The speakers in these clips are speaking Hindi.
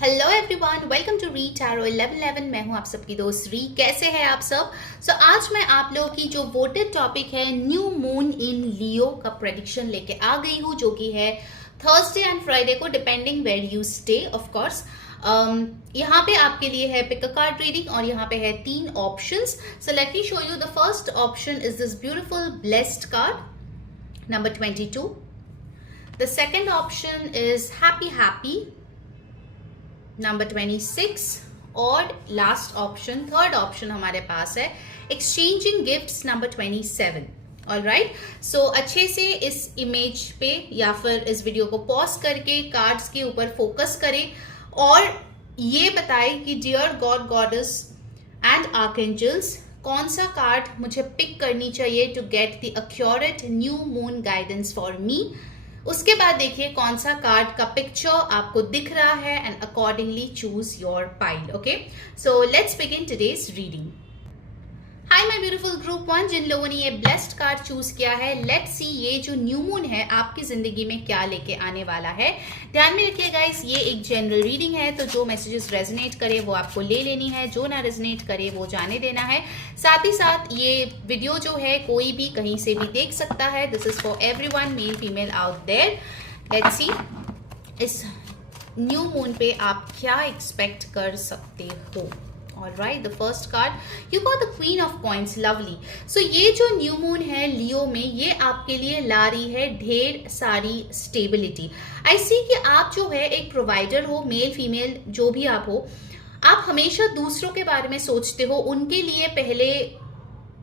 हेलो एवरीवन, वेलकम टू री टैरो 1111। मैं हूं आप सबकी दोस्त री। कैसे हैं आप सब? आज मैं आप लोगों की जो वोटेड टॉपिक है न्यू मून इन लियो का प्रेडिक्शन लेके आ गई हूं, जो कि है थर्सडे एंड फ्राइडे को, depending where you stay of course. यहाँ पे आपके लिए है पिक अ कार्ड रीडिंग और यहाँ पे है 3 options. So let me show you. The first option is this beautiful blessed card number 22। The second option is happy happy number 26 और लास्ट ऑप्शन, थर्ड ऑप्शन हमारे पास है एक्सचेंजिंग गिफ्ट्स नंबर 27। ऑलराइट, सो अच्छे से इस इमेज पे या फिर इस वीडियो को पॉज करके कार्ड्स के ऊपर फोकस करें और ये बताएं कि dear god goddess and archangels, कौन सा कार्ड मुझे पिक करनी चाहिए to get the accurate new moon guidance for me. उसके बाद देखिए कौन सा कार्ड का पिक्चर आपको दिख रहा है and accordingly choose your pile. Okay, so let's begin today's reading. Hi my beautiful group 1, जिन लोगों ने ये ब्लेस्ड कार्ड चूज किया है, लेट्स सी ये जो न्यू मून है आपकी जिंदगी में क्या लेके आने वाला है। ध्यान में रखिए गाइस, ये एक जनरल रीडिंग है, तो जो मैसेजेस रेजोनेट करे वो आपको ले लेनी है, जो ना रेजोनेट करे वो जाने देना है। साथ ही साथ ये वीडियो जो है कोई भी कहीं से भी देख सकता है। This is for everyone, male female out there. Let's see इस न्यू मून पे आप क्या एक्सपेक्ट कर सकते हो। Alright, the first card, you got the Queen of Coins, lovely. So ये जो न्यू मून है लियो में, ये आपके लिए ला रही है ढेर सारी स्टेबिलिटी। आई सी कि आप जो है एक प्रोवाइडर हो, मेल फीमेल जो भी आप हो, आप हमेशा दूसरों के बारे में सोचते हो, उनके लिए पहले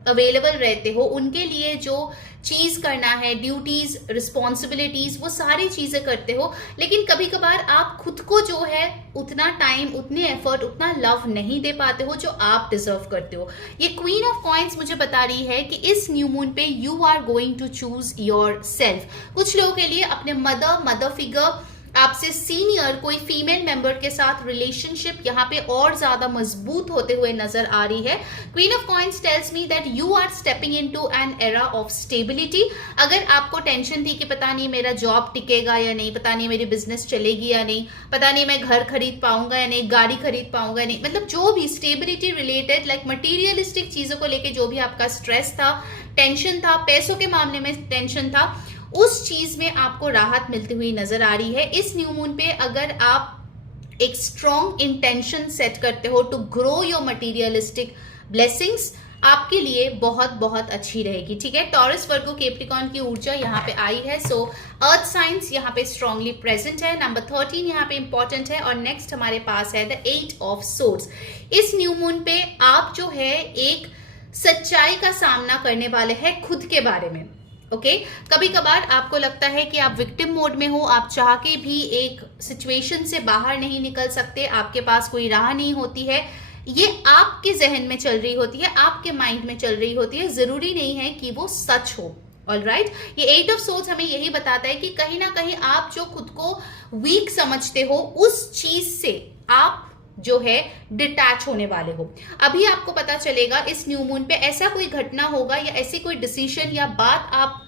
अवेलेबल रहते हो, उनके लिए जो चीज करना है, ड्यूटीज, रिस्पॉन्सिबिलिटीज, वो सारी चीजें करते हो। लेकिन कभी कभार आप खुद को जो है उतना टाइम, उतने एफर्ट, उतना लव नहीं दे पाते हो जो आप डिजर्व करते हो। ये क्वीन ऑफ कॉइन्स मुझे बता रही है कि इस न्यू मून पे you are going to choose yourself. कुछ लोगों के लिए अपने मदर फिगर, आपसे सीनियर कोई फीमेल मेंबर के साथ रिलेशनशिप यहाँ पे और ज्यादा मजबूत होते हुए नजर आ रही है। Queen of coins tells me that you are stepping into an era of stability. अगर आपको टेंशन थी कि पता नहीं मेरा जॉब टिकेगा या नहीं, पता नहीं मेरी बिजनेस चलेगी या नहीं, पता नहीं मैं घर खरीद पाऊंगा या नहीं, गाड़ी खरीद पाऊंगा या नहीं, मतलब जो भी स्टेबिलिटी रिलेटेड लाइक मटीरियलिस्टिक चीजों को लेके जो भी आपका स्ट्रेस था, टेंशन था, पैसों के मामले में टेंशन था, उस चीज में आपको राहत मिलती हुई नजर आ रही है। इस न्यू मून पे अगर आप एक स्ट्रॉन्ग इंटेंशन सेट करते हो to grow your materialistic blessings, आपके लिए बहुत बहुत अच्छी रहेगी। ठीक है, टॉरस, वर्गो, कैप्रिकॉर्न की ऊर्जा यहाँ पे आई है। सो अर्थ साइंस यहाँ पे स्ट्रांगली प्रेजेंट है। नंबर 13 यहाँ पे इंपॉर्टेंट है और नेक्स्ट हमारे पास है द 8 ऑफ सोर्ड्स। इस न्यू मून पे आप जो है एक सच्चाई का सामना करने वाले हैं खुद के बारे में। ओके, कभी कभार आपको लगता है कि आप विक्टिम मोड में हो, आप चाह के भी एक सिचुएशन से बाहर नहीं निकल सकते, आपके पास कोई राह नहीं होती है, ये आपके जहन में चल रही होती है, आपके माइंड में चल रही होती है, जरूरी नहीं है कि वो सच हो। ऑलराइट, ये 8 ऑफ सोर्ड्स हमें यही बताता है कि कहीं ना कहीं आप जो खुद को वीक समझते हो, उस चीज से आप जो है डिटैच होने वाले हो। अभी आपको पता चलेगा इस न्यू मून पे ऐसा कोई घटना होगा या ऐसी कोई डिसीजन या बात आप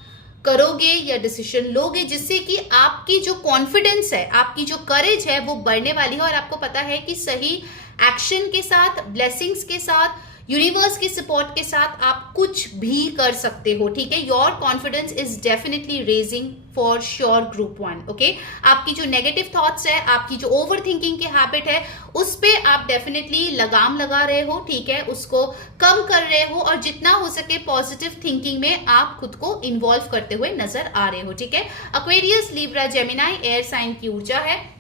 करोगे या डिसीजन लोगे जिससे कि आपकी जो कॉन्फिडेंस है, आपकी जो करेज है वो बढ़ने वाली है और आपको पता है कि सही एक्शन के साथ, ब्लेसिंग्स के साथ, यूनिवर्स की सपोर्ट के साथ आप कुछ भी कर सकते हो। ठीक है, your confidence is definitely raising for sure group 1। Okay, आपकी जो नेगेटिव थॉट्स है, आपकी जो ओवर थिंकिंग की हैबिट है, उस पे आप डेफिनेटली लगाम लगा रहे हो। ठीक है, उसको कम कर रहे हो और जितना हो सके पॉजिटिव थिंकिंग में आप खुद को इन्वॉल्व करते हुए नजर आ रहे हो। ठीक है, Aquarius, Libra, Gemini, air sign की ऊर्जा है।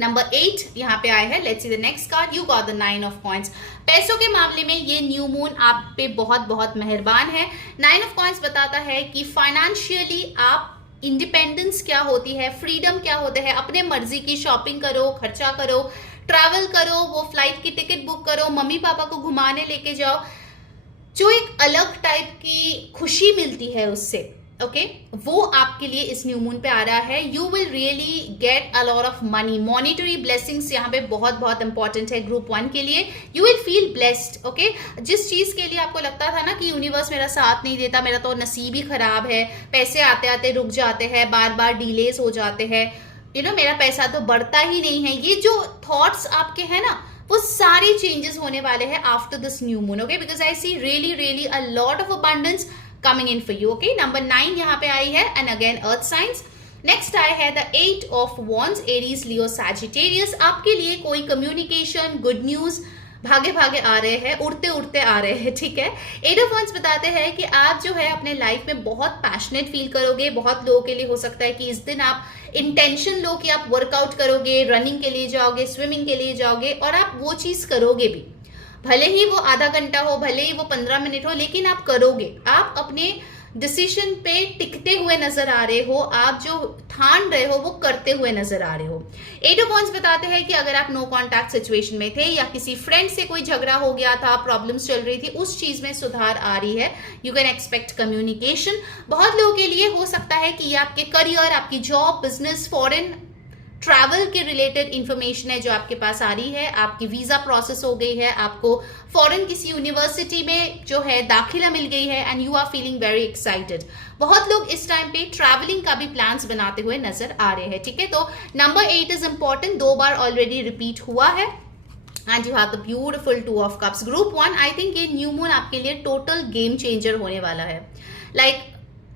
नंबर 8 यहाँ पे आया है। Let's see the next card, you got the 9 of coins. पैसों के मामले में ये न्यू मून आप पे बहुत बहुत मेहरबान है। 9 ऑफ कॉइन्स बताता है कि फाइनेंशियली आप इंडिपेंडेंस क्या होती है, फ्रीडम क्या होते हैं, अपने मर्जी की शॉपिंग करो, खर्चा करो, ट्रैवल करो, वो फ्लाइट की टिकट बुक करो, मम्मी पापा को घुमाने लेके जाओ, जो एक अलग टाइप की खुशी मिलती है उससे। ओके, वो आपके लिए इस न्यू मून पे आ रहा है। You will really get a lot of money, monetary blessings यहाँ पे बहुत बहुत इंपॉर्टेंट है ग्रुप 1 के लिए। You will feel blessed. Okay, जिस चीज के लिए आपको लगता था ना कि यूनिवर्स मेरा साथ नहीं देता, मेरा तो नसीब ही खराब है, पैसे आते आते रुक जाते हैं, बार बार डिलेज हो जाते हैं, मेरा पैसा तो बढ़ता ही नहीं है, ये जो थॉट्स आपके हैं ना, वो सारे चेंजेस होने वाले हैं after this new moon. Okay, because I see really really a lot of abundance coming in for you. Okay, number 9 यहाँ पे आई है, एंड अगेन अर्थ साइंस. नेक्स्ट आया है the 8 of wands, Aries, Leo, Sagittarius. आपके लिए कोई कम्युनिकेशन, गुड न्यूज भागे भागे आ रहे हैं, उड़ते उड़ते आ रहे हैं. ठीक है, 8 ऑफ वॉन्ड्स बताते हैं कि आप जो है अपने लाइफ में बहुत पैशनेट फील करोगे. बहुत लोगों के लिए हो सकता है कि इस दिन आप इंटेंशन लो कि आप वर्कआउट करोगे, रनिंग के लिए जाओगे, स्विमिंग के लिए जाओगे, और आप वो चीज करोगे भी. भले ही वो आधा घंटा हो, भले ही वो 15 मिनट हो, लेकिन आप करोगे. आप अपने डिसीजन पे टिकते हुए नजर आ रहे हो, आप जो ठान रहे हो वो करते हुए नजर आ रहे हो. 8 ऑफ वॉन्ड्स बताते हैं कि अगर आप नो कॉन्टैक्ट सिचुएशन में थे, या किसी फ्रेंड से कोई झगड़ा हो गया था, प्रॉब्लम्स चल रही थी, उस चीज में सुधार आ रही है. You can expect communication. बहुत लोगों के लिए हो सकता है कि ये आपके करियर, आपकी जॉब, बिजनेस, फॉरेन ट्रैवल के रिलेटेड इंफॉर्मेशन है जो आपके पास आ रही है. आपकी वीजा प्रोसेस हो गई है, आपको फॉरेन किसी यूनिवर्सिटी में जो है दाखिला मिल गई है, and you are feeling very excited. बहुत लोग इस टाइम पे ट्रैवलिंग का भी प्लान्स बनाते हुए नजर आ रहे हैं. ठीक है, तो number 8 is important, 2 bar already repeat हुआ है. And you have the beautiful 2 of cups. Group 1, I think ये न्यू मून आपके लिए टोटल गेम चेंजर होने वाला है. लाइक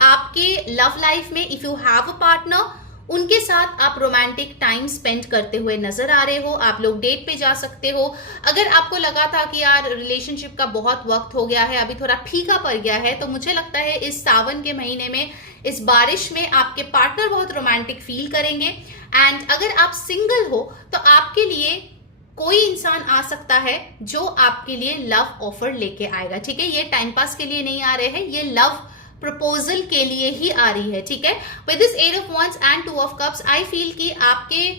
आपके लव लाइफ में if you have a partner, उनके साथ आप रोमांटिक टाइम स्पेंड करते हुए नजर आ रहे हो. आप लोग डेट पे जा सकते हो. अगर आपको लगा था कि यार रिलेशनशिप का बहुत वक्त हो गया है, अभी थोड़ा फीका पड़ गया है, तो मुझे लगता है इस सावन के महीने में, इस बारिश में आपके पार्टनर बहुत रोमांटिक फील करेंगे. एंड अगर आप सिंगल हो तो आपके लिए कोई इंसान आ सकता है जो आपके लिए लव ऑफर लेके आएगा. ठीक है, ये टाइम पास के लिए नहीं आ रहे हैं, ये लव प्रपोजल के लिए ही आ रही है. ठीक है, with this 8 of wands and 2 of cups, I feel कि आपके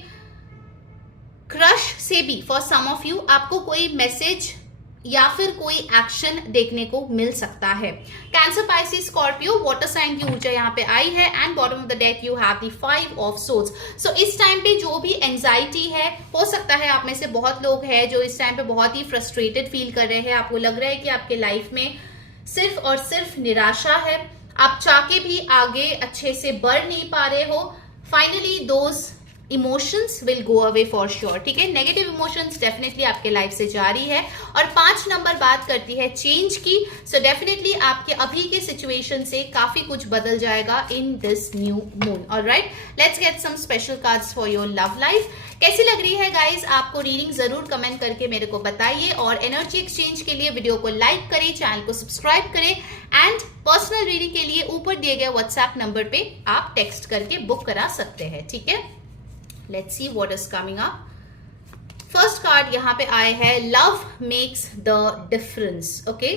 क्रश से भी फॉर सम ऑफ यू आपको कोई मैसेज या फिर कोई एक्शन देखने को मिल सकता है. Cancer, Pisces, Scorpio, water sign की ऊर्जा यहाँ पे आई है, and bottom of the deck you have the 5 of swords. So इस टाइम पे जो भी एंजाइटी है, हो सकता है आप में से बहुत लोग हैं जो इस टाइम पे बहुत ही फ्रस्ट्रेटेड फील कर रहे हैं. आपको लग रहा है कि आपके लाइफ में सिर्फ और सिर्फ निराशा है, आप चाह के भी आगे अच्छे से बढ़ नहीं पा रहे हो. Finally those emotions will go away for sure. ठीक है, नेगेटिव इमोशंस डेफिनेटली आपके लाइफ से जारी है. और 5 नंबर बात करती है चेंज की. सो डेफिनेटली आपके अभी के सिचुएशन से काफी कुछ बदल जाएगा in this new moon. Alright, let's get some special cards for your love life. कैसी लग रही है गाइज आपको रीडिंग? जरूर कमेंट करके मेरे को बताइए. और एनर्जी एक्सचेंज के लिए वीडियो को लाइक करें, चैनल को सब्सक्राइब करें, एंड पर्सनल रीडिंग के लिए ऊपर दिए गए व्हाट्सएप नंबर पे आप टेक्स्ट करके बुक करा सकते हैं. ठीक है, let's see what is coming up. First card यहाँ पे आए हैं, love makes the difference. Okay,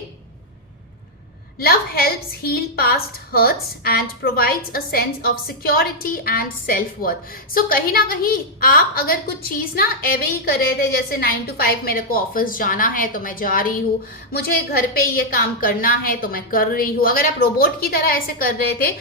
love helps heal past hurts and provides a sense of security and self-worth. So कहीं ना कहीं आप अगर कुछ चीज ना एवे ही कर रहे थे, जैसे 9 to 5 मेरे को ऑफिस जाना है तो मैं जा रही हूँ, मुझे घर पे ये काम करना है तो मैं कर रही हूँ, अगर आप रोबोट की तरह ऐसे कर रहे थे,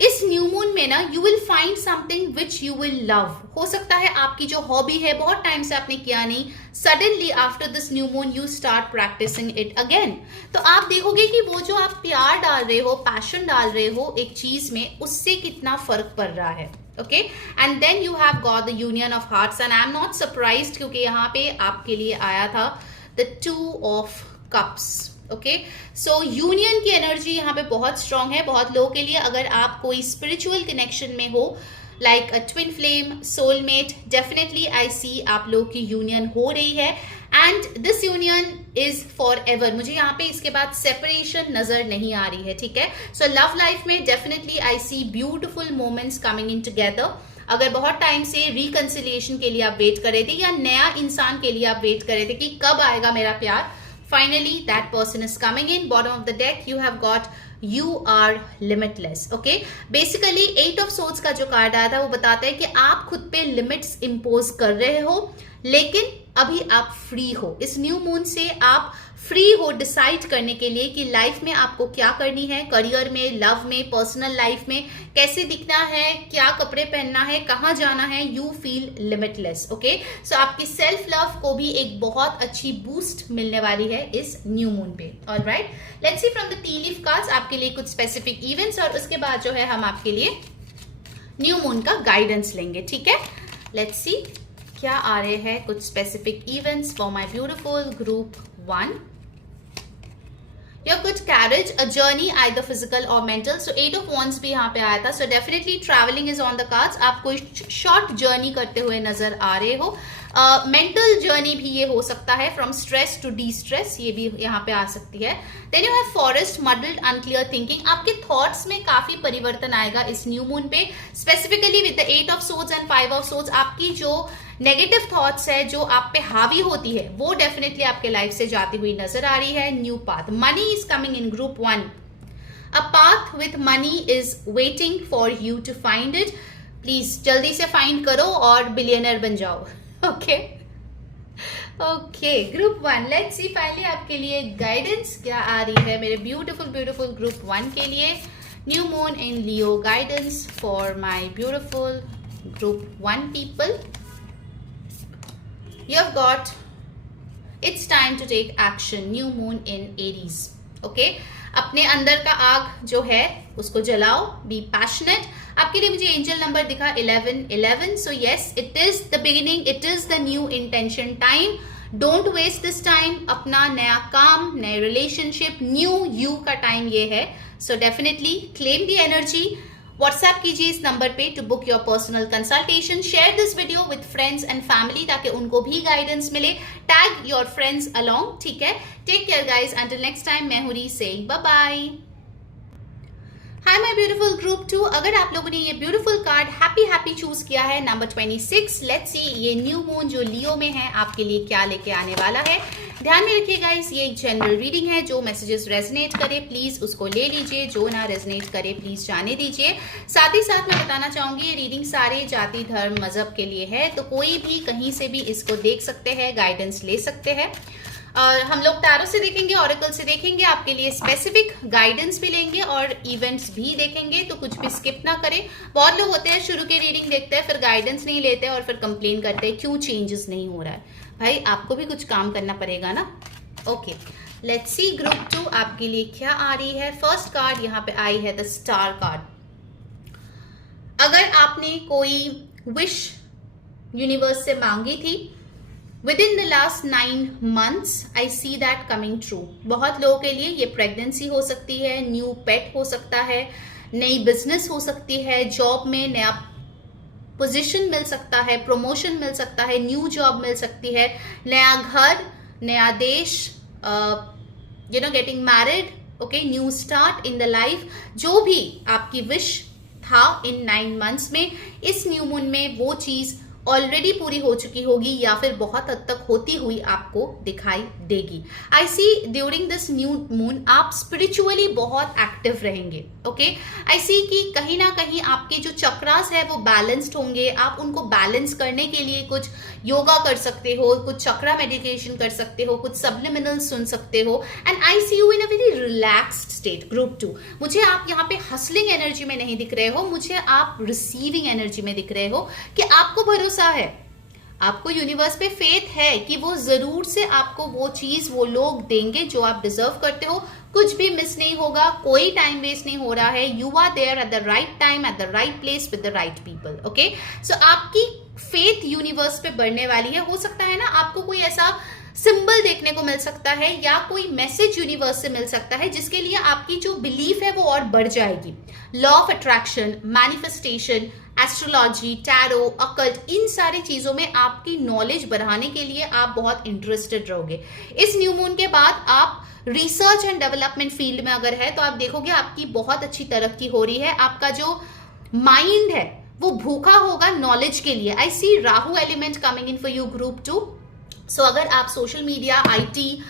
इस न्यू मून में ना you will find something which you will love. हो सकता है आपकी जो हॉबी है बहुत टाइम से आपने किया नहीं, suddenly after this new moon you start practising it again. तो आप देखोगे कि वो जो आप प्यार डाल रहे हो, पैशन डाल रहे हो एक चीज में, उससे कितना फर्क पड़ रहा है. Okay, and then you have got the union of hearts, and I am not surprised क्योंकि यहाँ पे आपके लिए आया था the 2 of cups. Okay, so union की एनर्जी यहाँ पे बहुत स्ट्रांग है. बहुत लोगों के लिए अगर आप कोई स्पिरिचुअल कनेक्शन में हो, like a twin flame, soulmate, definitely I see आप लोग की यूनियन हो रही है, and this union is forever. मुझे यहाँ पे इसके बाद सेपरेशन नजर नहीं आ रही है. ठीक है, सो लव लाइफ में definitely I see beautiful moments coming in together. अगर बहुत टाइम से रिकंसिलिएशन के लिए आप वेट कर रहे थे, या नया इंसान के लिए आप वेट कर रहे थे कि कब आएगा मेरा प्यार, finally that person is coming in. Bottom of the deck you have got you are limitless. Okay, basically 8 of swords का जो कार्ड आया था वो बताता है कि आप खुद पे लिमिट्स इम्पोज कर रहे हो, लेकिन अभी आप फ्री हो. इस न्यू मून से आप फ्री हो डिसाइड करने के लिए कि लाइफ में आपको क्या करनी है, करियर में, लव में, पर्सनल लाइफ में कैसे दिखना है, क्या कपड़े पहनना है, कहाँ जाना है. You feel limitless. Okay, so आपकी सेल्फ लव को भी एक बहुत अच्छी बूस्ट मिलने वाली है इस न्यू मून पे. Alright, let's C from the T leaf cards आपके लिए कुछ स्पेसिफिक इवेंट्स, और उसके बाद जो है हम आपके लिए न्यू मून का गाइडेंस लेंगे, ठीक है। लेट्स सी क्या आ रहे हैं कुछ specific events for my beautiful group 1। Your good carriage, a journey either physical or mental. So 8 of Wands भी यहाँ पे आया था. So definitely traveling is on the cards. आप कोई short journey करते हुए नजर आ रहे हो. मेंटल जर्नी भी ये हो सकता है, from stress to destress, ये भी यहाँ पे आ सकती है. Then you have forest, muddled, unclear thinking. आपके थॉट्स में काफी परिवर्तन आएगा इस न्यू मून पे, specifically with the 8 of swords and 5 of swords. आपकी जो नेगेटिव थॉट्स है जो आप पे हावी होती है वो डेफिनेटली आपके लाइफ से जाती हुई नजर आ रही है. New path, money is coming in group 1. A path with money is waiting for you to find it. Please जल्दी से फाइंड करो और बिलियनर बन जाओ. Okay okay, group 1, let's see finally आपके लिए गाइडेंस क्या आ रही है मेरे ब्यूटीफुल ब्यूटीफुल ग्रुप 1 के लिए. New moon in Leo, guidance for my beautiful group 1 people. You have got, it's time to take action. New moon in Aries. Okay? अपने अंदर का आग जो है उसको जलाओ. Be passionate. आपके लिए मुझे एंजल नंबर दिखा 11. So yes, it is the beginning. It is the new intention time. Don't waste this time. अपना नया काम, नए रिलेशनशिप, न्यू यू का टाइम ये है. So definitely claim the energy. WhatsApp कीजिए इस नंबर पे to book your personal consultation. Share this video with friends and family ताकि उनको भी गाइडेंस मिले. टैग योर फ्रेंड्स अलोंग, ठीक है. Take care guys, until next time. मैं हूं री saying bye bye. Hi my beautiful group 2. अगर आप लोगों ने ये beautiful card happy happy choose किया है, नंबर 26, लेट्स सी ये न्यू मून जो लियो में है आपके लिए क्या लेके आने वाला है. ध्यान में रखिए गाइस, ये एक जनरल रीडिंग है. जो मैसेजेस रेजनेट करे प्लीज उसको ले लीजिए, जो ना रेजनेट करे प्लीज जाने दीजिए. साथ ही साथ मैं बताना चाहूंगी ये रीडिंग सारे जाति धर्म मजहब के लिए है, तो कोई भी कहीं से भी इसको देख सकते हैं, गाइडेंस ले सकते हैं. और हम लोग टैरो से देखेंगे, ऑरेकल से देखेंगे, आपके लिए स्पेसिफिक गाइडेंस भी लेंगे और इवेंट्स भी देखेंगे, तो कुछ भी स्किप ना करें. बहुत लोग होते हैं शुरू के रीडिंग देखते हैं फिर गाइडेंस नहीं लेते और फिर कंप्लेन करते हैं क्यों चेंजेस नहीं हो रहा है. भाई आपको भी कुछ काम करना पड़ेगा ना. ओके, लेट्स सी ग्रुप 2 आपके लिए क्या आ रही है. फर्स्ट कार्ड यहाँ पे आई है द स्टार कार्ड. अगर आपने कोई विश यूनिवर्स से मांगी थी Within the last 9 months, I see that coming true. बहुत लोगों के लिए ये प्रेगनेंसी हो सकती है, न्यू पेट हो सकता है, नई बिजनेस हो सकती है, जॉब में नया पोजीशन मिल सकता है, प्रमोशन मिल सकता है, न्यू जॉब मिल सकती है, नया घर, नया देश, getting married, okay, new start in the life. जो भी आपकी विश था इन 9 months में, इस न्यू मून में वो चीज ऑलरेडी पूरी हो चुकी होगी या फिर बहुत हद तक होती हुई आपको दिखाई देगी. आई सी ड्यूरिंग दिस न्यू मून आप स्पिरिचुअली बहुत एक्टिव रहेंगे. ओके, आई सी कि कहीं ना कहीं आपके जो चक्रास है वो बैलेंस्ड होंगे. आप उनको बैलेंस करने के लिए कुछ योगा कर सकते हो, कुछ चक्रा मेडिटेशन कर सकते हो, कुछ सब्लिमिनल सुन सकते हो. And I see you in a very relaxed state. Group 2, मुझे आप यहाँ पे हसलिंग एनर्जी में नहीं दिख रहे हो, मुझे आप रिसीविंग एनर्जी में दिख रहे हो कि आपको भरोसा है, आपको यूनिवर्स पे फेथ है कि वो जरूर से आपको वो चीज वो लोग देंगे जो आप डिजर्व करते हो. कुछ भी मिस नहीं होगा, कोई टाइम वेस्ट नहीं हो रहा है. You are there at the right time at the right place with the right people. Okay, so आपकी फेथ यूनिवर्स पे बढ़ने वाली है. हो सकता है ना आपको कोई ऐसा सिंबल देखने को मिल सकता है या कोई मैसेज यूनिवर्स से मिल सकता है जिसके लिए आपकी जो बिलीफ है वो और बढ़ जाएगी. Law of attraction, manifestation, astrology, tarot, occult, इन सारी चीजों में आपकी नॉलेज बढ़ाने के लिए आप बहुत इंटरेस्टेड रहोगे. इस न्यू मून के बाद आप रिसर्च एंड डेवलपमेंट फील्ड में अगर है तो आप देखोगे आपकी बहुत अच्छी तरक्की हो रही है. आपका जो माइंड है वो भूखा होगा नॉलेज के लिए. I see Rahu element coming in for you group 2. So अगर आप social media, IT,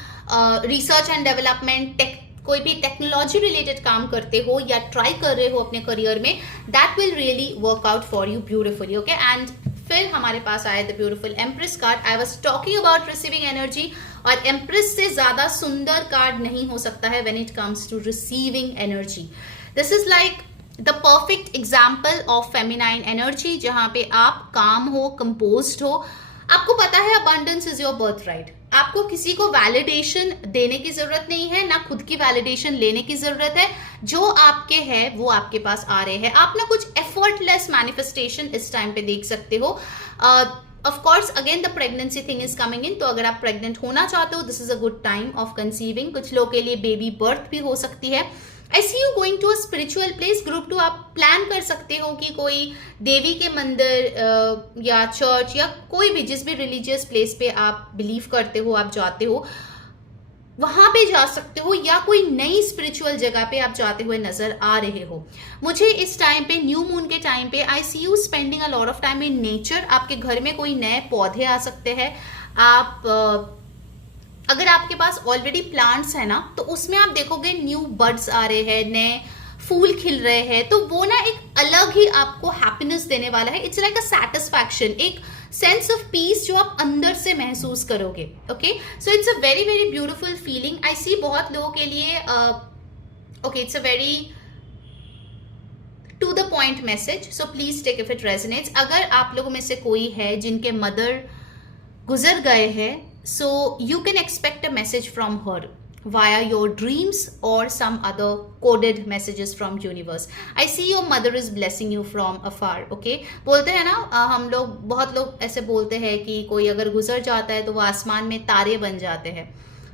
research and development, कोई भी टेक्नोलॉजी रिलेटेड काम करते हो या ट्राई कर रहे हो अपने करियर में, that will really work out for you beautifully. Okay, and फिर हमारे पास आया the beautiful empress card. I was talking about receiving energy, और एम्प्रेस से ज्यादा सुंदर कार्ड नहीं हो सकता है when it comes to receiving energy. This is like the perfect example of feminine energy, जहां पे आप काम हो, कंपोज्ड हो. आपको पता है abundance is your birth right. आपको किसी को वैलिडेशन देने की जरूरत नहीं है, ना खुद की वैलिडेशन लेने की जरूरत है। जो आपके है वो आपके पास आ रहे हैं। आप ना कुछ एफर्टलेस मैनिफेस्टेशन इस टाइम पे देख सकते हो। Of course again the pregnancy thing is coming इन, तो अगर आप प्रेग्नेंट होना चाहते हो this is a good time of conceiving. कुछ लोग के लिए बेबी बर्थ भी हो सकती है। I see you going to a spiritual place. Group 2 आप प्लान कर सकते हो कि कोई देवी के मंदिर या चर्च या कोई भी जिस भी रिलीजियस प्लेस पे आप बिलीव करते हो आप जाते हो वहां पे जा सकते हो, या कोई नई स्पिरिचुअल जगह पे आप जाते हुए नजर आ रहे हो। मुझे इस टाइम पे न्यू मून के टाइम पे I see you spending a lot of time in nature. आपके घर में कोई नए पौधे आ सकते हैं। आप अगर आपके पास ऑलरेडी प्लांट्स है ना तो उसमें आप देखोगे न्यू बर्ड्स आ रहे हैं, नए फूल खिल रहे हैं, तो वो ना एक अलग ही आपको हैप्पीनेस देने वाला है। इट्स लाइक अ सेटिस्फैक्शन, एक सेंस ऑफ पीस जो आप अंदर से महसूस करोगे। Okay, so it's a very very beautiful feeling. I see बहुत लोगों के लिए okay it's a very to the point message, so please take if it resonates. अगर आप लोगों में से कोई है जिनके मदर गुजर गए हैं, so you can expect a message from her via your dreams or some other coded messages from universe. I see your mother is blessing you from afar. Okay, बोलते हैं ना हम लोग, बहुत लोग ऐसे बोलते हैं कि कोई अगर गुजर जाता है तो वो आसमान में तारे बन जाते हैं,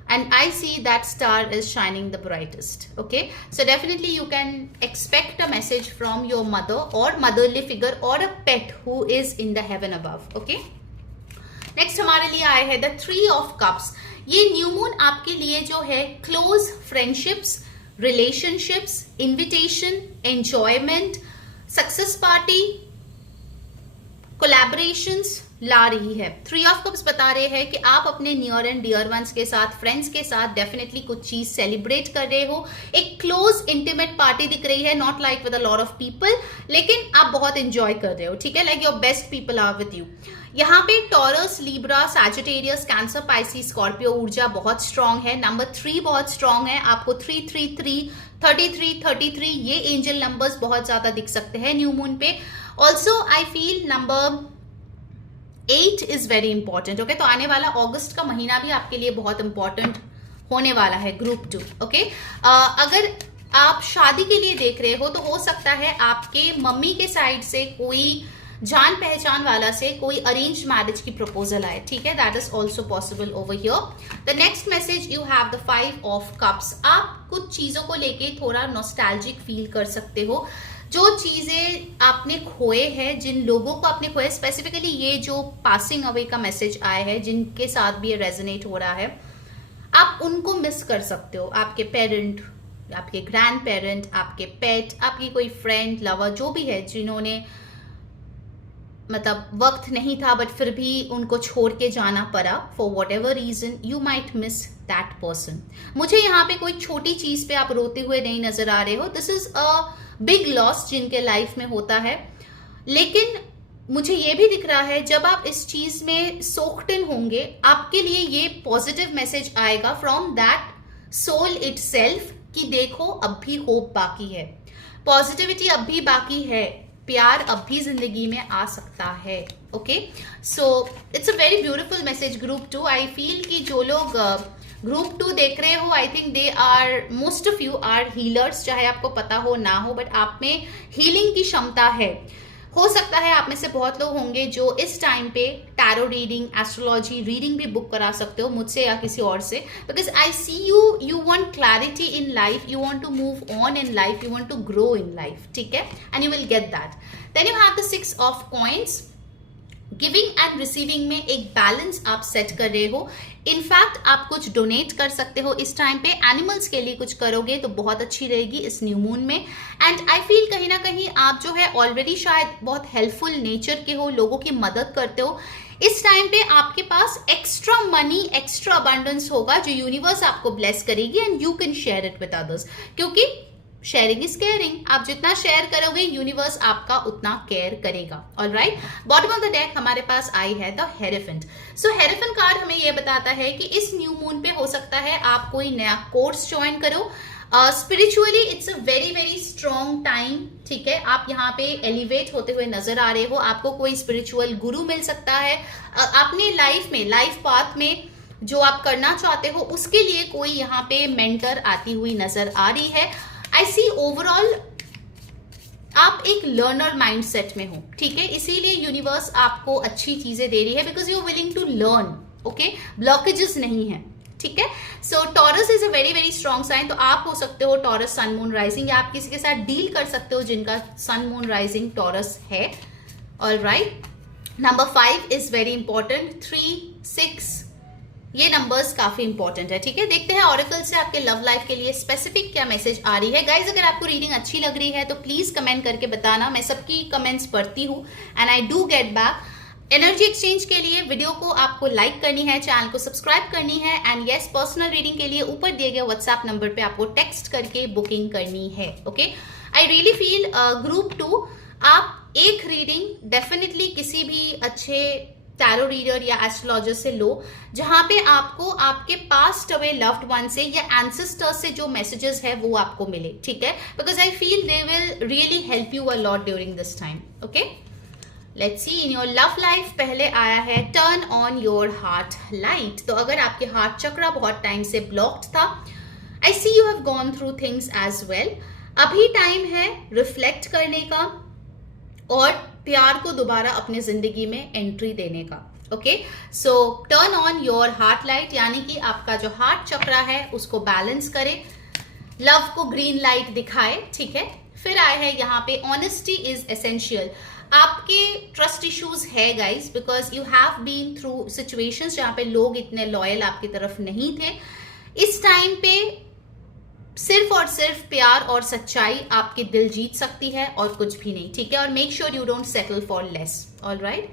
and I see that star is shining the brightest. Okay, so definitely you can expect a message from your mother or motherly figure or a pet who is in the heaven above. Okay, next हमारे लिए आए हैं द 3 ऑफ कप्स। ये न्यू मून आपके लिए जो है close friendships, relationships, invitation, enjoyment, success party, collaborations ला रही है। 3 ऑफ कप्स बता रहे हैं कि आप अपने नियर एंड डियर वंस के साथ, फ्रेंड्स के साथ डेफिनेटली कुछ चीज सेलिब्रेट कर रहे हो। एक क्लोज इंटीमेट पार्टी दिख रही है, not like with a lot of people, लेकिन आप बहुत एंजॉय कर रहे हो। ठीक है, like your best people are with you. यहाँ पे Taurus, Libra, Sagittarius, Cancer, Pisces, Scorpio ऊर्जा बहुत स्ट्रांग है। नंबर 3 बहुत स्ट्रांग है। आपको 333, 33, 33 ये एंजल नंबर्स बहुत ज्यादा दिख सकते हैं न्यू मून पे। Also I feel number 8 is very important. Okay, तो आने वाला अगस्त का महीना भी आपके लिए बहुत इंपॉर्टेंट होने वाला है ग्रुप 2। ओके, अगर आप शादी के लिए देख रहे हो तो हो सकता है आपके मम्मी के साइड से कोई जान पहचान वाला से कोई अरेंज मैरिज की प्रपोजल आए। ठीक है, that is also possible over here. The next message you have the 5 of cups. आप कुछ चीजों को लेके थोड़ा नॉस्टैल्जिक फील कर सकते हो। जो चीजें आपने खोए हैं, जिन लोगों को आपने खोए, स्पेसिफिकली ये जो पासिंग अवे का मैसेज आया है जिनके साथ भी ये रेजोनेट हो रहा है, आप उनको मिस कर सकते हो। आपके पेरेंट, आपके ग्रैंड पेरेंट, आपके पेट, आपकी कोई फ्रेंड, लवर, जो भी है जिन्होंने मतलब वक्त नहीं था बट फिर भी उनको छोड़ के जाना पड़ा for whatever reason, you might miss that person. मुझे यहाँ पे कोई छोटी चीज पे आप रोते हुए नहीं नजर आ रहे हो। This is a big loss जिनके लाइफ में होता है, लेकिन मुझे ये भी दिख रहा है जब आप इस चीज में सोक्ड इन होंगे, आपके लिए ये पॉजिटिव मैसेज आएगा फ्रॉम दैट सोल इटसेल्फ कि देखो अब भी होप बाकी है, पॉजिटिविटी अब भी बाकी है, प्यार अब भी जिंदगी में आ सकता है। Okay, so it's a very beautiful message group 2। I feel कि जो लोग ग्रुप 2 देख रहे हो, I think they are, most of you are healers, चाहे आपको पता हो ना हो, बट आप में हीलिंग की क्षमता है। हो सकता है आप में से बहुत लोग होंगे जो इस टाइम पे टैरो रीडिंग, एस्ट्रोलॉजी रीडिंग भी बुक करा सकते हो मुझसे या किसी और से, because I see you want clarity in life, you want to move on in life, you want to grow in life. ठीक है, and you will get that. Then you have the 6 of coins. Giving and receiving में एक बैलेंस आप सेट कर रहे हो। इनफैक्ट आप कुछ डोनेट कर सकते हो इस टाइम पे, एनिमल्स के लिए कुछ करोगे तो बहुत अच्छी रहेगी इस न्यू मून में। एंड आई फील कहीं ना कहीं आप जो है ऑलरेडी शायद बहुत हेल्पफुल नेचर के हो, लोगों की मदद करते हो। इस टाइम पे आपके पास एक्स्ट्रा मनी, एक्स्ट्रा अबंडेंस होगा जो यूनिवर्स आपको ब्लेस करेगी and you can share it with others, क्योंकि शेयरिंग इज केयरिंग। आप जितना शेयर करोगे यूनिवर्स आपका उतना केयर करेगा। Alright, bottom of the deck हमारे पास आई है द हेरेफेंट। सो हेरेफेंट कार्ड हमें यह बताता है कि इस न्यू मून पे हो सकता है आप कोई नया कोर्स ज्वाइन करो। Spiritually it's a very very strong time. ठीक है, आप यहाँ पे एलिवेट होते हुए नजर आ रहे हो। आपको कोई स्पिरिचुअल गुरु मिल सकता है। अपने लाइफ में, लाइफ पाथ में जो आप करना चाहते हो उसके लिए कोई यहाँ पे मेंटर आती हुई नजर आ रही है। आई सी ओवरऑल आप एक लर्नर माइंडसेट में हो, ठीक है, इसीलिए यूनिवर्स आपको अच्छी चीजें दे रही है because you are willing to learn, okay, blockages नहीं है, ठीक है। So Taurus is a very very strong sign, तो आप हो सकते हो टॉरस सन मून राइजिंग, या आप किसी के साथ डील कर सकते हो जिनका सन मून राइजिंग टॉरस है। All right, number 5 is very important, 3, 6 ये नंबर्स काफी इंपॉर्टेंट है, ठीक है। देखते हैं ऑरेकल से आपके लव लाइफ के लिए स्पेसिफिक क्या मैसेज आ रही है। गाइज अगर आपको रीडिंग अच्छी लग रही है तो प्लीज कमेंट करके बताना, मैं सबकी कमेंट्स पढ़ती हूँ and I do get back. Energy exchange के लिए वीडियो को आपको लाइक करनी है, चैनल को सब्सक्राइब करनी है एंड यस, पर्सनल रीडिंग के लिए ऊपर दिए गए व्हाट्सएप नंबर पे आपको टेक्स्ट करके बुकिंग करनी है, okay. I really feel group 2 आप एक रीडिंग डेफिनेटली किसी भी अच्छे टैरो रीडर या एस्ट्रोलॉजर से लो, जहां पे आपको आपके पास्ट अवे लव्ड वन से या एंसेस्टर से जो मैसेजेस है वो आपको मिले, ठीक है, because I feel they will really help you a lot during this time, okay. Let's see in your love life, पहले आया है turn on your heart light. तो अगर आपके हार्ट चक्रा बहुत टाइम से ब्लॉक्ड था, I see you have gone through things as well, अभी टाइम है रिफ्लेक्ट करने का और प्यार को दोबारा अपने जिंदगी में एंट्री देने का, okay. So turn on your heart light, यानी कि आपका जो हार्ट चक्रा है उसको बैलेंस करे, लव को ग्रीन लाइट दिखाए, ठीक है। फिर आए हैं यहाँ पे ऑनेस्टी इज एसेंशियल, आपके ट्रस्ट इश्यूज है guys, because you have been through situations जहाँ पे लोग इतने लॉयल आपकी तरफ नहीं थे। इस टाइम पे सिर्फ और सिर्फ प्यार और सच्चाई आपके दिल जीत सकती है और कुछ भी नहीं, ठीक है। और make sure you don't settle for less, all right.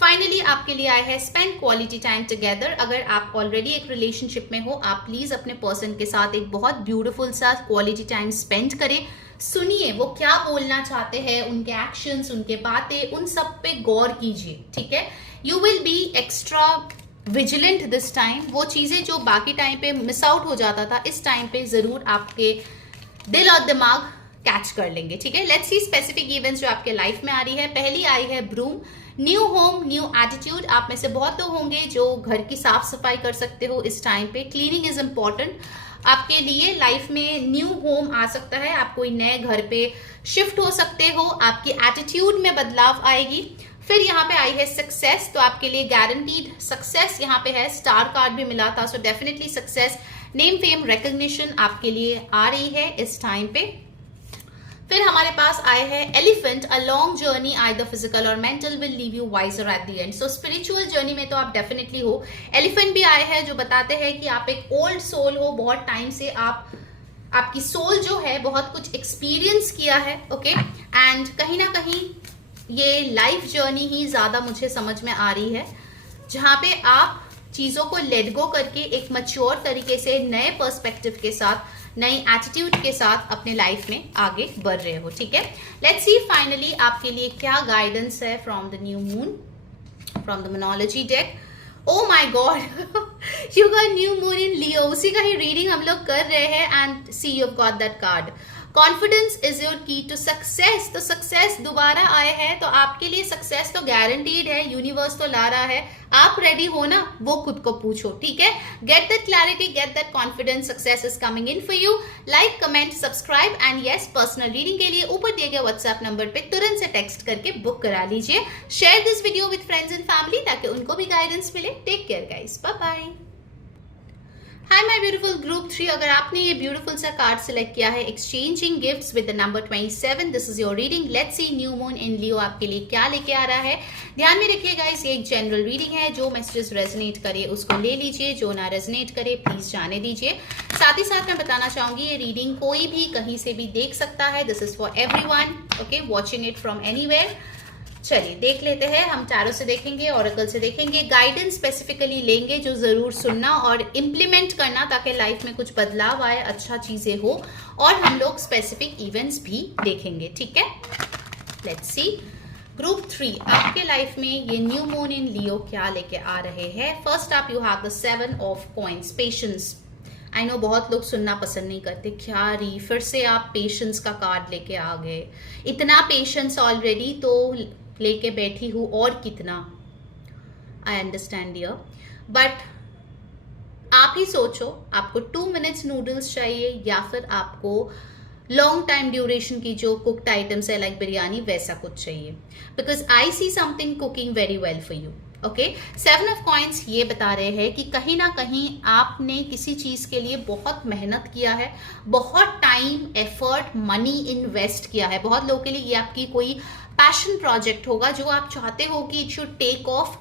Finally आपके लिए आया है स्पेंड क्वालिटी टाइम टुगेदर। अगर आप ऑलरेडी एक रिलेशनशिप में हो, आप प्लीज अपने पर्सन के साथ एक बहुत ब्यूटीफुल सा क्वालिटी टाइम स्पेंड करें, सुनिए वो क्या बोलना चाहते हैं, उनके एक्शंस, उनके बातें, उन सब पे गौर कीजिए, ठीक है। You will be extra vigilant this time, वो चीजें जो बाकी टाइम पे मिस आउट हो जाता था, इस टाइम पे जरूर आपके दिल और दिमाग कैच कर लेंगे, ठीक है। लेट्स सी स्पेसिफिक इवेंट्स जो आपके लाइफ में आ रही है। पहली आई है broom, new home new attitude. आप में से बहुत लोग होंगे जो घर की साफ सफाई कर सकते हो इस टाइम पे, क्लीनिंग इज इंपॉर्टेंट आपके लिए। लाइफ में न्यू होम आ सकता है, आप कोई नए घर पे शिफ्ट हो सकते हो, आपकी एटीट्यूड में बदलाव आएगी। फिर यहाँ पे आई है सक्सेस, तो आपके लिए गारंटीड सक्सेस यहाँ पे है, स्टार कार्ड भी मिला था, so definitely success, name fame recognition आपके लिए आ रही है इस टाइम पे। फिर हमारे पास आए हैं elephant, a long journey either physical और mental will leave you wiser at the end. So spiritual journey में तो आप डेफिनेटली हो। एलिफेंट भी आए हैं जो बताते हैं कि आप एक ओल्ड सोल हो, बहुत टाइम से आपकी सोल जो है बहुत कुछ एक्सपीरियंस किया है, ओके, एंड कहीं ना कहीं ये लाइफ जर्नी ही ज्यादा मुझे समझ में आ रही है, जहां पे आप चीजों को लेट गो करके एक मैच्योर तरीके से नए पर्सपेक्टिव के साथ, नई एटीट्यूड के साथ अपने लाइफ में आगे बढ़ रहे हो, ठीक है। लेट्स सी फाइनली आपके लिए क्या गाइडेंस है from the new moon, from the moonology deck. Oh my God, you got new moon in Leo, उसी का ही रीडिंग हम लोग कर रहे हैं and see you got that card. Confidence is your key to success, तो सक्सेस दोबारा आए हैं, तो आपके लिए सक्सेस तो गारंटीड है, यूनिवर्स तो ला रहा है, आप रेडी हो ना, वो खुद को पूछो, ठीक है। Get that clarity, get that confidence, success is coming in for you. Like, comment, subscribe and yes, personal reading के लिए ऊपर दिए गए व्हाट्सएप नंबर पे तुरंत से टेक्स्ट करके बुक करा लीजिए। Share this video with friends and family ताकि उनको भी गाइडेंस मिले। Take care guys, bye bye. Hi my beautiful group 3, अगर आपने ये ब्यूटीफुल सा कार्ड सिलेक्ट किया है exchanging gifts with the number 27, this is your reading. Let's see new moon in Leo आपके लिए क्या लेके आ रहा है। ध्यान में रखिएगा गाइस, ये एक जनरल रीडिंग है, जो मैसेजेस रेजोनेट करे उसको ले लीजिए, जो ना रेजोनेट करे प्लीज जाने दीजिए। साथ ही साथ मैं बताना चाहूंगी ये रीडिंग कोई भी कहीं से भी देख सकता है, this is for everyone, okay, watching it from anywhere. चलिए देख लेते हैं, हम टैरो से देखेंगे, ऑरेकल से देखेंगे, गाइडेंस स्पेसिफिकली लेंगे जो जरूर सुनना और इम्प्लीमेंट करना ताकि लाइफ में कुछ बदलाव आए, अच्छा चीजें हो, और हम लोग स्पेसिफिक इवेंट्स भी देखेंगे, ठीक है। लेट्स सी ग्रुप 3, आपके लाइफ में ये न्यू मून इन लियो क्या लेके आ रहे हैं। फर्स्ट आप you have the 7 of coins, patience. I know बहुत लोग सुनना पसंद नहीं करते, क्या री फिर से आप पेशेंस का कार्ड लेके आ गए, इतना पेशेंस ऑलरेडी तो लेके बैठी हूँ और कितना। आई अंडरस्टैंड डियर, बट आप ही सोचो, आपको 2 मिनट्स नूडल्स चाहिए या फिर आपको लॉन्ग टाइम ड्यूरेशन की जो कुक्ड आइटम्स है लाइक बिरयानी, वैसा कुछ चाहिए? Because I see something cooking very well for you. Okay, 7 of coins ये बता रहे हैं कि कहीं ना कहीं आपने किसी चीज के लिए बहुत मेहनत किया है, बहुत टाइम, एफर्ट, मनी इन्वेस्ट किया है। बहुत लोगों के लिए ये आपकी कोई पैशन प्रोजेक्ट होगा जो आप चाहते हो कि it should take off,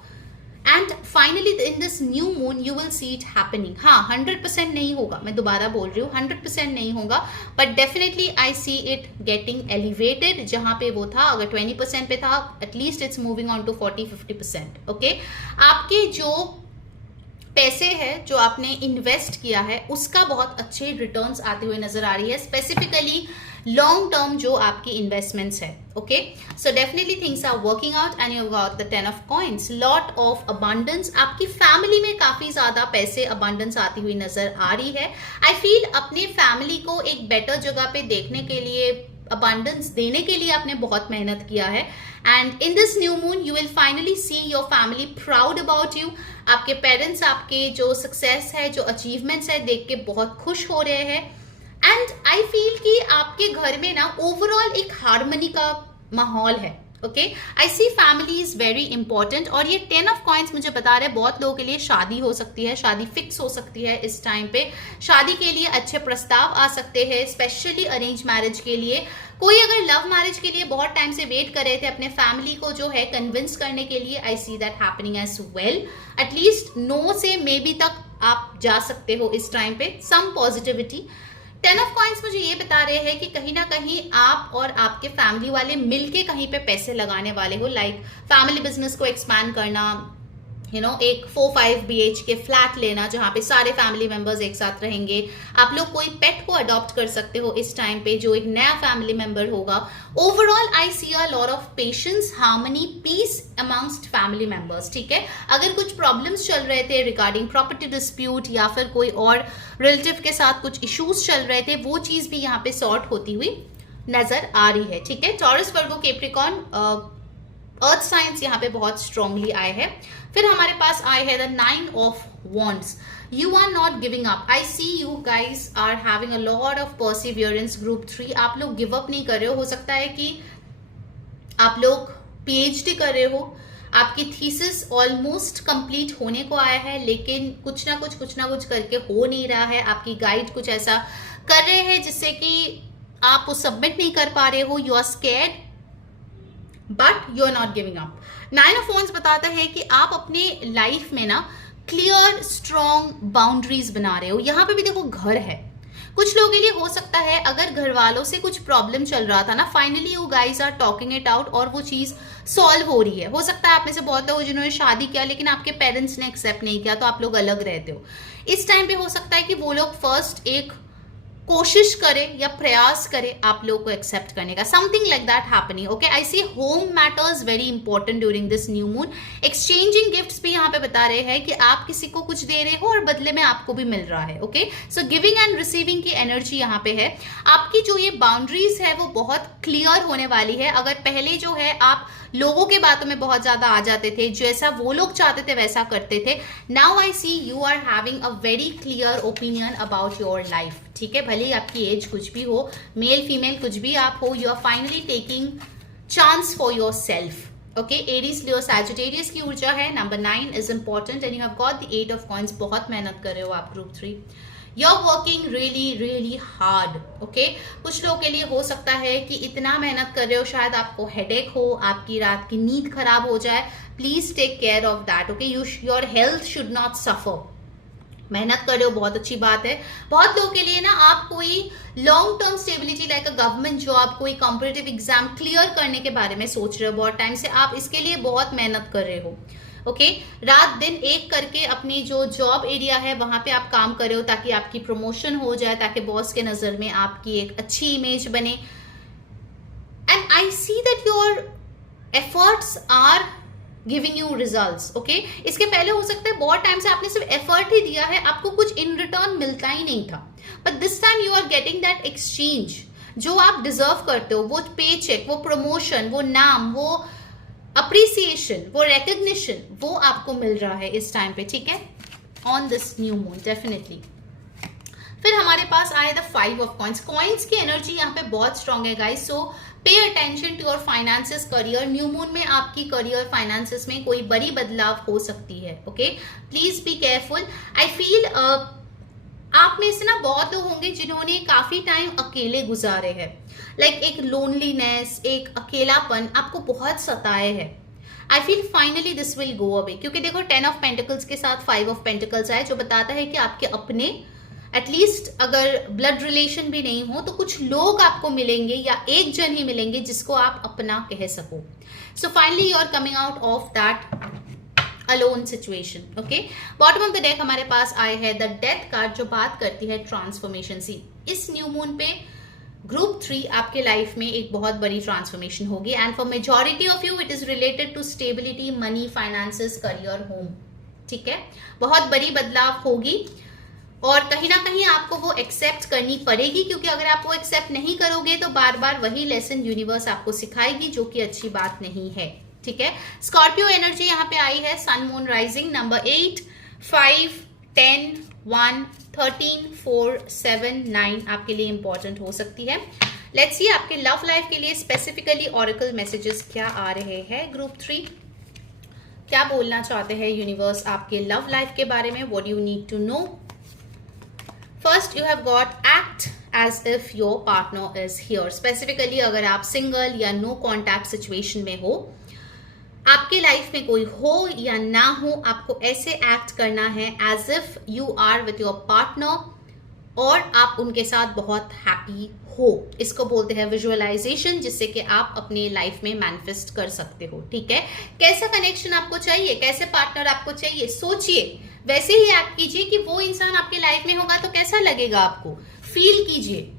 and finally in this new moon you will see it happening. हाँ, 100% नहीं होगा, मैं दोबारा बोल रही हूँ, 100% नहीं होगा, but definitely I see it getting elevated. जहां पे वो था, अगर 20% पे था, at least it's moving on to 40-50%। Okay, आपके जो पैसे है जो आपने इन्वेस्ट किया है उसका बहुत अच्छे रिटर्न्स आते हुए नजर आ रही है, स्पेसिफिकली लॉन्ग टर्म जो आपकी इन्वेस्टमेंट्स है। Okay, so definitely things are working out and you got the 10 of coins, lot of abundance. आपकी फैमिली में काफी ज्यादा पैसे अबंडेंस आती हुई नजर आ रही है। आई फील अपने फैमिली को एक बेटर जगह पे देखने के लिए, अबंडेंस देने के लिए आपने बहुत मेहनत किया है, and in this new moon you will finally see your family proud about you. आपके पेरेंट्स आपके जो सक्सेस है, जो अचीवमेंट्स है, देख के बहुत खुश हो रहे हैं, एंड आई फील कि आपके घर में ना ओवरऑल एक हार्मनी का माहौल है। Okay, I see family is very important. और ये 10 ऑफ कॉइंस मुझे बता रहे हैं बहुत लोगों के लिए शादी हो सकती है, शादी फिक्स हो सकती है इस टाइम पे। शादी के लिए अच्छे प्रस्ताव आ सकते हैं, स्पेशली अरेंज मैरिज के लिए। कोई अगर लव मैरिज के लिए बहुत टाइम से वेट कर रहे थे अपने फैमिली को जो है कन्विंस करने के लिए, I see that happening as well. At least no say may be तक आप जा सकते हो इस टाइम पे, सम पॉजिटिविटी। 10 ऑफ कॉइंस मुझे ये बता रहे हैं कि कहीं ना कहीं आप और आपके फैमिली वाले मिलके कहीं पे पैसे लगाने वाले हो, लाइक फैमिली बिजनेस को एक्सपैंड करना, एक 4-5 BHK फ्लैट लेना जहां पे सारे फैमिली मेंबर्स एक साथ रहेंगे। आप लोग कोई पेट को अडॉप्ट कर सकते हो इस टाइम पे जो एक नया फैमिली मेंबर होगा। Overall I see a lot of patience, harmony, peace amongst family members. ठीक है, अगर कुछ प्रॉब्लम्स चल रहे थे रिगार्डिंग प्रॉपर्टी डिस्प्यूट या फिर कोई और रिलेटिव के साथ कुछ इश्यूज चल रहे थे, वो चीज भी यहाँ पे सॉर्ट होती हुई नजर आ रही है। ठीक है, टॉरस, वर्गो, कैप्रिकॉर्न, अर्थ साइंस यहाँ पे बहुत स्ट्रांगली आए हैं। फिर हमारे पास आए हैं the 9 of wands. You are not giving up. I see you guys are having a lot of perseverance. Group 3, आप लोग गिव अप नहीं कर रहे हो सकता है कि आप लोग PhD कर रहे हो, आपकी थीसिस ऑलमोस्ट कंप्लीट होने को आया है, लेकिन कुछ ना कुछ करके हो नहीं रहा है। आपकी गाइड कुछ ऐसा कर रहे हैं जिससे कि आप वो सबमिट नहीं कर पा रहे हो। You are scared but you are not giving up. 9 of wands बताता है कि आप अपने लाइफ में ना क्लियर स्ट्रॉन्ग बाउंड्रीज बना रहे हो। यहाँ पे भी देखो घर है, कुछ लोगों के लिए हो सकता है अगर घर वालों से कुछ प्रॉब्लम चल रहा था ना, finally you guys are talking it out और वो चीज सॉल्व हो रही है। हो सकता है आप में से बहुत लोग जिन्होंने शादी किया लेकिन आपके पेरेंट्स ने एक्सेप्ट नहीं किया, तो आप लोग अलग रहते हो। इस टाइम पे हो सकता है कि वो लोग फर्स्ट एक कोशिश करे या प्रयास करे आप लोग को एक्सेप्ट करने का, something like that happening. Okay, I see home matters very important during this new moon. Exchanging gifts भी यहाँ पे बता रहे हैं कि आप किसी को कुछ दे रहे हो और बदले में आपको भी मिल रहा है। Okay, so giving and receiving की एनर्जी यहाँ पे है। आपकी जो ये बाउंड्रीज है वो बहुत क्लियर होने वाली है। अगर पहले जो है आप लोगों के बातों में बहुत ज्यादा आ जाते थे, जैसा वो लोग चाहते थे वैसा करते थे, now I see you are having a very clear opinion about your life. ठीक है, भले ही आपकी एज कुछ भी हो, मेल फीमेल कुछ भी आप हो, you are finally taking chance for yourself. Okay, Aries, Leo, Sagittarius की ऊर्जा है। Number 9 is important and you have got the 8 of coins. बहुत मेहनत कर रहे हो आप group 3। You are working really hard. Okay, कुछ लोगों के लिए हो सकता है कि इतना मेहनत कर रहे हो, शायद आपको हेडेक हो, आपकी रात की नींद खराब हो जाए। Please take care of that. Okay, your health should not suffer. मेहनत कर रहे हो, बहुत अच्छी बात है। बहुत लोगों के लिए ना आप कोई long term stability like a government job, कोई कॉम्पिटिटिव एग्जाम क्लियर करने के बारे में सोच रहे हो बहुत टाइम से, आप इसके लिए बहुत मेहनत कर रहे हो। ओके, रात दिन एक करके अपनी जो जॉब एरिया है वहां पे आप काम कर रहे हो ताकि आपकी प्रमोशन हो जाए, ताकि बॉस के नजर में आपकी एक अच्छी इमेज बने। And I see that your efforts are giving you results. Okay, इसके पहले हो सकता है बहुत टाइम से आपने सिर्फ एफर्ट ही दिया है, आपको कुछ इन रिटर्न मिलता ही नहीं था, but this time you are getting that exchange जो आप डिजर्व करते हो। वो पे चेक, वो प्रमोशन, वो नाम, वो अप्रिसिएशन, वो रिकग्निशन, वो आपको मिल रहा है इस टाइम पे। ठीक है, on this new moon definitely. फिर हमारे पास आए द 5 ऑफ कॉइंस। कॉइंस की एनर्जी यहाँ पे बहुत स्ट्रांग है guys, so pay attention to your finances, career. New moon में आपकी करियर फाइनेंसेस में कोई बड़ी बदलाव हो सकती है। Okay, please be careful. I feel आप में से ना बहुत लोग होंगे जिन्होंने काफी टाइम अकेले गुजारे हैं, लाइक एक लोनलीनेस, एक अकेलापन आपको बहुत सताए है। I feel finally this will go away, क्योंकि देखो 10 ऑफ पेंटिकल्स के साथ 5 ऑफ पेंटिकल्स आए, जो बताता है कि आपके अपने एटलीस्ट अगर ब्लड रिलेशन भी नहीं हो तो कुछ लोग आपको मिलेंगे या एक जन ही मिलेंगे जिसको आप अपना कह सको। So finally you are coming out of that alone situation. Okay, bottom of the deck हमारे पास आए हैं द डेथ कार्ड, जो बात करती है ट्रांसफॉर्मेशन सी। इस न्यू मून पे ग्रुप 3 आपके लाइफ में एक बहुत बड़ी ट्रांसफॉर्मेशन होगी, and for majority of you it is related to stability, money, finances, career, home. ठीक है, बहुत बड़ी बदलाव होगी और कहीं ना कहीं आपको वो एक्सेप्ट करनी पड़ेगी, क्योंकि अगर आप वो एक्सेप्ट नहीं करोगे तो बार बार वही लेसन यूनिवर्स आपको सिखाएगी, जो कि अच्छी बात नहीं है। ठीक है, स्कॉर्पियो एनर्जी यहाँ पे आई है, सन मून राइजिंग, नंबर 8, 5, 10, 1, 13, 4, 7, 9 आपके लिए इंपॉर्टेंट हो सकती है। लेट्स सी आपके लव लाइफ के लिए स्पेसिफिकली ऑरेकल मैसेजेस क्या आ रहे हैं। ग्रुप 3 क्या बोलना चाहते हैं यूनिवर्स आपके लव लाइफ के बारे में, what you need to know. First you have got act as if your partner is here. Specifically अगर आप सिंगल या नो कॉन्टैक्ट सिचुएशन में हो, आपके लाइफ में कोई हो या ना हो, आपको ऐसे एक्ट करना है as if you are with your partner और आप उनके साथ बहुत हैप्पी हो। इसको बोलते हैं विजुअलाइजेशन, जिससे कि आप अपने लाइफ में मैनिफेस्ट कर सकते हो। ठीक है, कैसा कनेक्शन आपको चाहिए, कैसे पार्टनर आपको चाहिए, सोचिए, वैसे ही एक्ट कीजिए कि वो इंसान आपके लाइफ में होगा तो कैसा लगेगा आपको, फील कीजिए।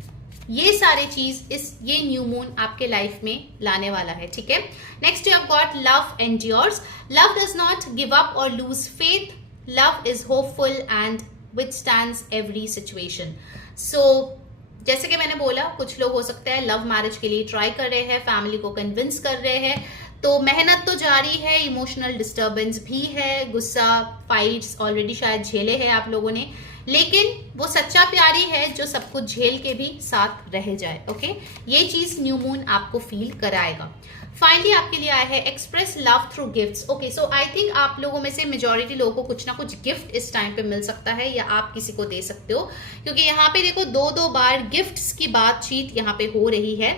ये सारे चीज ये न्यू मून आपके लाइफ में लाने वाला है। ठीक है, next you have got love endures. Love does not give up और lose faith, love is hopeful and withstands every situation. So जैसे कि मैंने बोला, कुछ लोग हो सकता है लव मैरिज के लिए ट्राई कर रहे हैं, फैमिली को कन्विंस कर रहे हैं, तो मेहनत तो जारी है, इमोशनल डिस्टर्बेंस भी है, गुस्सा, फाइट्स ऑलरेडी शायद झेले हैं आप लोगों ने, लेकिन वो सच्चा प्यारी है जो सब कुछ झेल के भी साथ रह जाए। ओके, ये चीज न्यू मून आपको फील कराएगा। फाइनली आपके लिए आया है express love through gifts. Okay, so I think आप लोगों में से मेजॉरिटी लोगों को कुछ ना कुछ गिफ्ट इस टाइम पे मिल सकता है, या आप किसी को दे सकते हो, क्योंकि यहाँ पे देखो 2-2 बार गिफ्ट्स की बातचीत यहाँ पे हो रही है।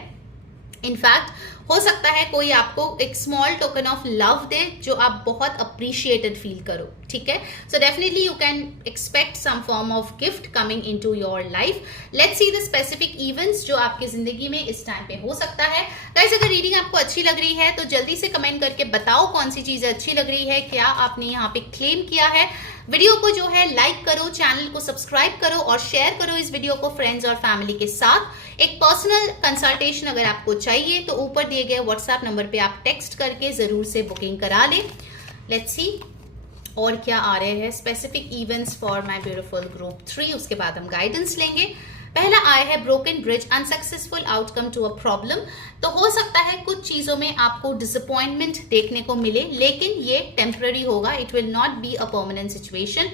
इनफैक्ट हो सकता है कोई आपको एक स्मॉल टोकन ऑफ लव दे जो आप बहुत अप्रिशिएटेड फील करो। ठीक है, so definitely you can expect some form of gift coming into your life. Let's see the specific events जो आपकी जिंदगी में इस टाइम पे हो सकता है। गाइस, अगर रीडिंग आपको अच्छी लग रही है तो जल्दी से कमेंट करके बताओ कौन सी चीजें अच्छी लग रही है, क्या आपने यहाँ पे क्लेम किया है। वीडियो को जो है लाइक करो, चैनल को सब्सक्राइब करो और शेयर करो इस वीडियो को फ्रेंड्स और फैमिली के साथ। एक पर्सनल कंसल्टेशन अगर आपको चाहिए तो ऊपर दिए गए व्हाट्सएप नंबर पे आप टेक्स्ट करके जरूर से बुकिंग करा लें। लेट्स सी और क्या आ रहे हैं specific events for my beautiful group 3, उसके बाद हम गाइडेंस लेंगे। पहला आया है broken bridge, unsuccessful outcome to a problem. तो हो सकता है कुछ चीजों में आपको डिसअपॉइंटमेंट देखने को मिले, लेकिन ये टेम्पररी होगा, it will not be a permanent situation.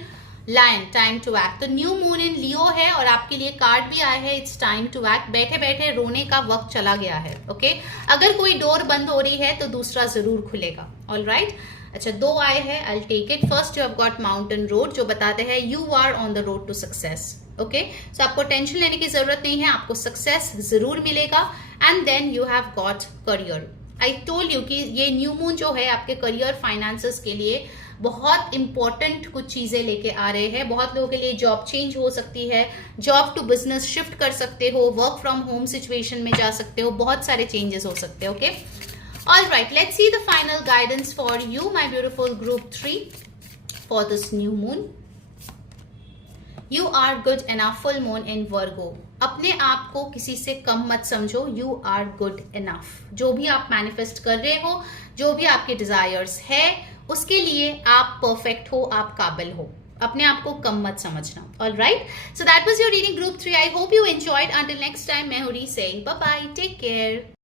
Lion, time to act. तो न्यू मून इन लियो है और आपके लिए कार्ड भी आया है इट्स टाइम टू एक्ट। बैठे बैठे रोने का वक्त चला गया है। ओके, अगर कोई डोर बंद हो रही है तो दूसरा जरूर खुलेगा। ऑलराइट, अच्छा 2 आए हैं, I take it. First you have got mountain road, जो बताते हैं you are on the road to success. Okay, so आपको टेंशन लेने की जरूरत नहीं है, आपको सक्सेस जरूर मिलेगा। And then you have got career. I told you कि ये न्यू मून जो है आपके करियर फाइनेंसेस के लिए बहुत इंपॉर्टेंट कुछ चीजें लेके आ रहे हैं। बहुत लोगों के लिए जॉब चेंज हो सकती है, जॉब टू बिजनेस शिफ्ट कर सकते हो, वर्क फ्रॉम होम सिचुएशन में जा सकते हो, बहुत सारे चेंजेस हो सकते हैं। Okay, alright, let's see the final guidance for you my beautiful group 3 for this new moon. You are good enough, full moon in Virgo. अपने आप को किसी से कम मत समझो, यू आर गुड इनफ। जो भी आप मैनिफेस्ट कर रहे हो, जो भी आपके डिजायर्स है, उसके लिए आप परफेक्ट हो, आप काबिल हो। अपने आप को कम मत समझना। Alright, so that was your reading group 3। I hope you enjoyed. Until next time, मैं हूं री से बाय बाय, टेक केयर।